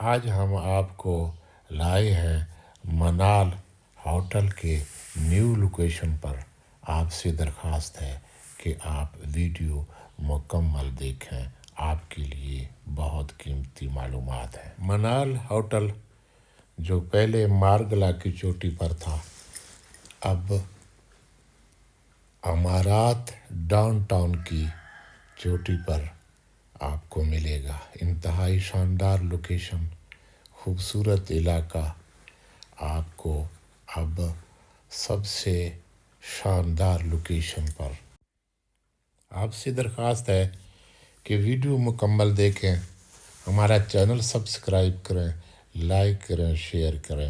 آج ہم آپ کو لائے ہیں منال ہوٹل کے نیو لوکیشن پر۔ آپ سے درخواست ہے کہ آپ ویڈیو مکمل دیکھیں، آپ کے لیے بہت قیمتی معلومات ہیں۔ منال ہوٹل جو پہلے مارگلا کی چوٹی پر تھا، اب امارات ڈاؤن ٹاؤن کی چوٹی پر آپ کو ملے گا۔ انتہائی شاندار لوکیشن، خوبصورت علاقہ آپ کو اب سب سے شاندار لوکیشن پر۔ آپ سے درخواست ہے کہ ویڈیو مکمل دیکھیں، ہمارا چینل سبسکرائب کریں، لائک کریں، شیئر کریں،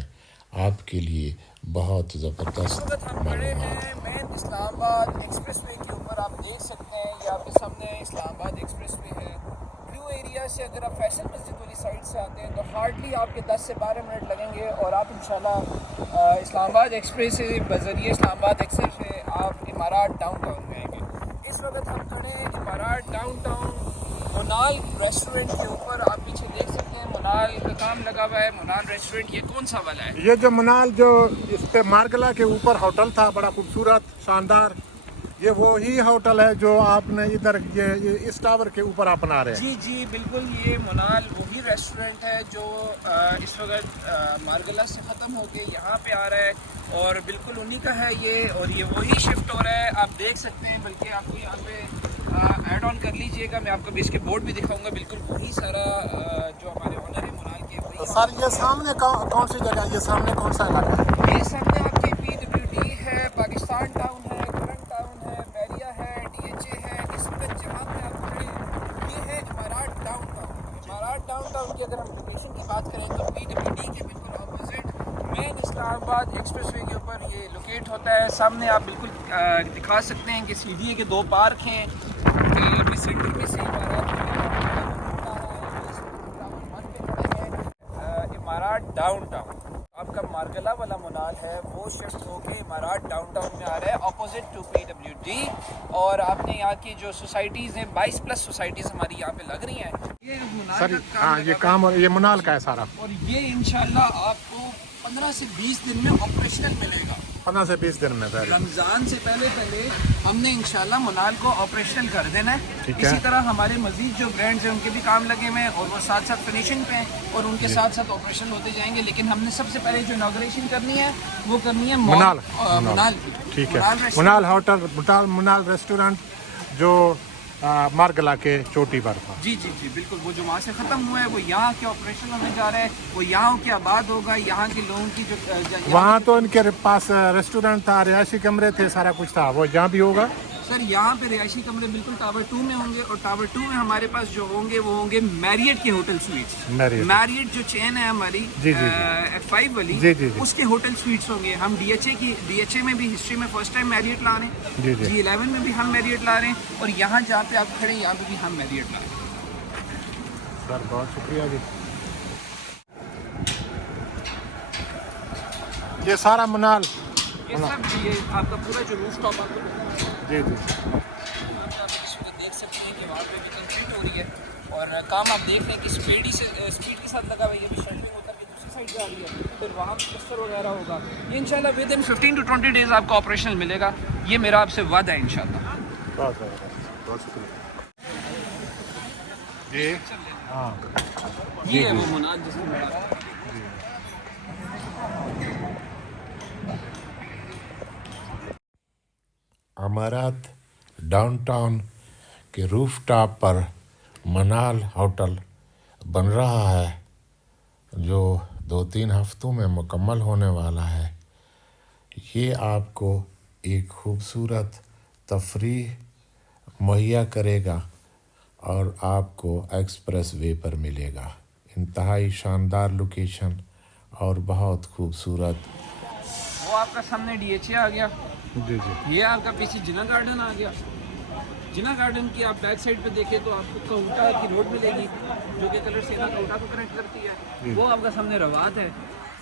آپ کے لیے بہت زبردست معلومات ہیں۔ مین اسلام آباد ایکسپریس وے کے اوپر آپ دیکھ سکتے ہیں، یہ آپ کے سامنے اسلام آباد ایکسپریس وے ہے۔ بلیو ایریا سے اگر آپ فیصل مسجد والی سائڈ سے آتے ہیں تو ہارڈلی آپ کے 10 سے 12 منٹ لگیں گے اور آپ انشاءاللہ اسلام آباد ایکسپریس سے بذریعہ اسلام آباد ایکسپریس سے آپ امارات ڈاؤن ٹاؤن میں آئیں گے۔ اس وقت ہم کھڑے ہیں امارات ڈاؤن ٹاؤن منال ریسٹورنٹ کے اوپر۔ آپ پیچھے دیکھ سکتے ہیں منال کا کام لگا ہوا ہے۔ منال ریسٹورنٹ یہ کون سا والا ہے؟ یہ جو منال جو اس پہ مارگلا کے اوپر ہوٹل تھا، بڑا خوبصورت شاندار، یہ وہی ہوٹل ہے جو آپ نے ادھر یہ اس ٹاور کے اوپر آپ بنا رہے ہیں۔ جی جی بالکل، یہ منال وہی ریسٹورنٹ ہے جو اس وقت مارگلا سے ختم ہو کے یہاں پہ آ رہا ہے اور بالکل انہی کا ہے یہ، اور یہ وہی شفٹ ہو رہا ہے۔ آپ دیکھ سکتے ہیں، بلکہ آپ کو یہاں پہ ایڈ آن کر لیجئے گا، میں آپ کو بھی اس کے بورڈ بھی دکھاؤں گا۔ بالکل وہی سارا جو ہمارے آنر ہے منال کے، وہی سر یہ سامنے کون سی جگہ، یہ سامنے کون سا علاقہ ہے؟ یہ سامنے آپ کے PWD ہے، پاکستان ٹاؤن ہے، کرنٹ ٹاؤن ہے، بیریا ہے، DHA ہے۔ اس وقت جہاں پہ آپ کھڑے ہیں یہ ہے امارات ڈاؤن ٹاؤن۔ امارات ڈاؤن ٹاؤن کی اگر ہم لوکیشن کی بات کریں تو PWD کے بالکل اپوزٹ مین اسلام آباد ایکسپریس وے کے اوپر یہ لوکیٹ ہوتا ہے۔ سامنے آپ بالکل دکھا سکتے ہیں کہ CDA کے 2 پارک ہیں، ابھی سینٹر میں سے امارات ڈاؤن ٹاؤن۔ آپ کا مارگلا والا منال ہے وہ شفٹ ہو کے امارات ڈاؤن ٹاؤن میں آ رہا ہے، اپوزٹ ٹو PWD۔ اور آپ نے یہاں کی جو سوسائٹیز ہیں، 22+ سوسائٹیز ہماری یہاں پہ لگ رہی ہیں۔ یہ منال سر کا ہاں کام یہ کام یہ منال کا ہے سارا، اور یہ انشاءاللہ آپ کو 15 سے 20 دن میں آپریشنل ملے گا۔ 15 سے 20 دن میں۔ رمضان سے پہلے ہم نے انشاءاللہ منال کو آپریشنل کر دینا ہے۔ ٹھیک ہے۔ اسی طرح ہمارے مزید جو برانڈز ہیں ان کے بھی کام لگے ہوئے ہیں اور وہ ساتھ ساتھ فنیشنگ پہ ہیں اور ان کے ساتھ ساتھ آپریشن ہوتے جائیں گے، لیکن ہم نے سب سے پہلے جو انوگریشن کرنی ہے وہ کرنی ہے منال کی۔ ٹھیک ہے، منال ہوٹل، منال ریسٹورنٹ جو مارگلا کے چوٹی پر تھا۔ جی جی جی بالکل، وہ جو وہاں سے ختم ہوا ہے وہ یہاں کے آپریشن ہونے جا رہا ہے، وہ یہاں کے آباد ہوگا، یہاں کے لوگوں کی جو وہاں تو ان کے پاس ریسٹورنٹ تھا، رہائشی کمرے تھے، سارا کچھ تھا، وہ یہاں بھی ہوگا؟ سر یہاں پہ رہائشی کمرے بالکل ٹاور 2 میں ہوں گے، اور ٹاور 2 میں ہمارے پاس جو ہوں گے وہ ہوں گے میریٹ کے ہوٹل سویٹس۔ میریٹ جو چین ہے ہماری F5 والی، اس کے ہوٹل سویٹس ہوں گے۔ ہم DHA میں بھی ہسٹری میں فرسٹ ٹائم میریٹ لا رہے ہیں، G11 میں بھی ہم میریٹ لا رہے ہیں، اور یہاں جہاں پہ آپ کھڑے ہیں یہاں پہ بھی ہم میریٹ لا رہے ہیں۔ سر بہت شکریہ جی۔ یہ سارا منال، یہ سب یہ آپ کا پورا جو روف ٹاپ آپ کو جی جی آپ اس وقت دیکھ سکتے ہیں کہ وہاں پہ بھی کنکریٹ ہو رہی ہے، اور کام آپ دیکھ رہے ہیں کہ اسپیڈ کے ساتھ لگا ہوا ہے۔ یہ بھی شٹرنگ اتر کے دوسری سائڈ جا رہی ہے، پھر وہاں پہ پلسٹر وغیرہ ہوگا۔ یہ انشاءاللہ ودن 15 to 20 days آپ کو آپریشنل ملے گا، یہ میرا آپ سے وعدہ ہے انشاءاللہ۔ بہت شکریہ جی۔ ہاں یہ ہے وہ منال جس میں بڑا امارات ڈاؤن ٹاؤن کے روف ٹاپ پر منال ہوٹل بن رہا ہے، جو 2-3 ہفتوں میں مکمل ہونے والا ہے۔ یہ آپ کو ایک خوبصورت تفریح مہیا کرے گا اور آپ کو ایکسپریس وے پر ملے گا۔ انتہائی شاندار لوکیشن اور بہت خوبصورت۔ وہ آپ کا سامنے DHA آ گیا، جی جی۔ یہ آپ کا پیچھے جنا گارڈن آ گیا۔ جنا گارڈن کی آپ بیک سائڈ پہ دیکھیں تو آپ کو کوٹا کی روڈ ملے گی جو کہ کلر سینا کوٹا کو کنیکٹ کرتی ہے۔ وہ آپ کا سامنے روات ہے،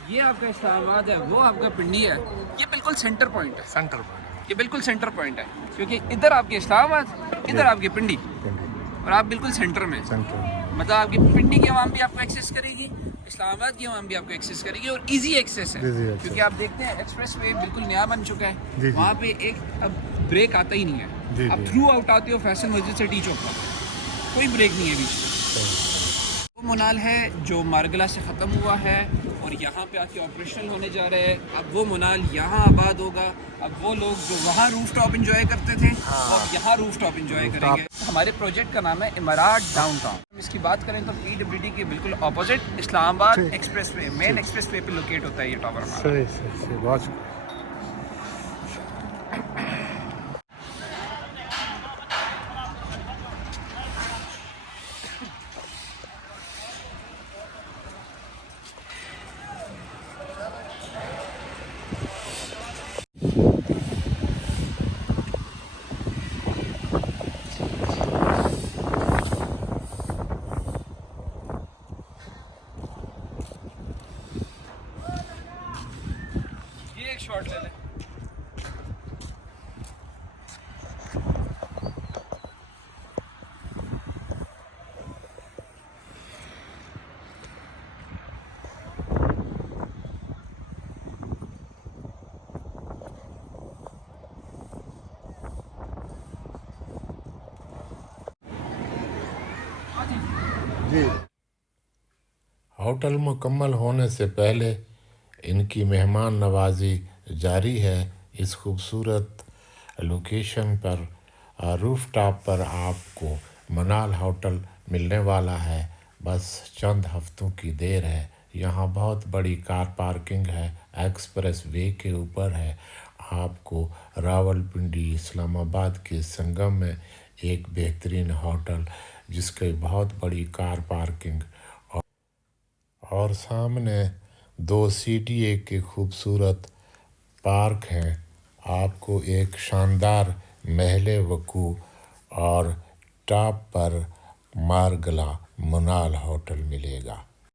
یہ آپ کا اسلام آباد ہے، وہ آپ کا پنڈی ہے۔ یہ بالکل سینٹر پوائنٹ ہے، سینٹر پوائنٹ، یہ بالکل سینٹر پوائنٹ ہے، کیونکہ ادھر آپ کے اسلام آباد، ادھر آپ کی پنڈی، اور آپ بالکل سینٹر میں، مطلب آپ کی پنڈی کی عوام بھی آپ کو ایکسیس کرے گی، اسلام آباد کی ہم بھی آپ کو ایکسیس کریں گے اور ایزی ایکسیس ہے Easy access. کیونکہ آپ دیکھتے ہیں ایکسپریس وے بالکل نیا بن چکا ہے جی. وہاں پہ ایک اب بریک آتا ہی نہیں جی, ہے آپ جی. تھرو آؤٹ آتے ہو فیصل مسجد سے ٹی چوک تک کوئی بریک نہیں ہے بیچ میں وہ منال ہے جو مارگلا سے ختم ہوا ہے اور یہاں پہ آ کے آپریشنل ہونے جا رہے ہیں اب وہ منال یہاں آباد ہوگا اب وہ لوگ جو وہاں روف ٹاپ انجوائے کرتے تھے وہ اب یہاں روف ٹاپ انجوائے کریں گے ہمارے پروجیکٹ کا نام ہے امارات ڈاؤن ٹاؤن اس کی بات کریں تو پی ڈبلیو ڈی کے بالکل اپوزٹ اسلام آباد ایکسپریس وے مین ایکسپریس وے پہ لوکیٹ ہوتا ہے یہ ٹاور ہمارا صحیح بہت شکریہ. یہ ایک شارٹ لے لیں جی. ہوٹل مکمل ہونے سے پہلے ان کی مہمان نوازی جاری ہے اس خوبصورت لوکیشن پر روف ٹاپ پر آپ کو منال ہوٹل ملنے والا ہے بس چند ہفتوں کی دیر ہے یہاں بہت بڑی کار پارکنگ ہے ایکسپریس وے کے اوپر ہے آپ کو راول پنڈی اسلام آباد کے سنگم میں ایک بہترین ہوٹل جس کی بہت بڑی کار پارکنگ اور سامنے 2 CTA کے خوبصورت پارک ہیں آپ کو ایک شاندار محل وقوع اور ٹاپ پر مارگلا منال ہوٹل ملے گا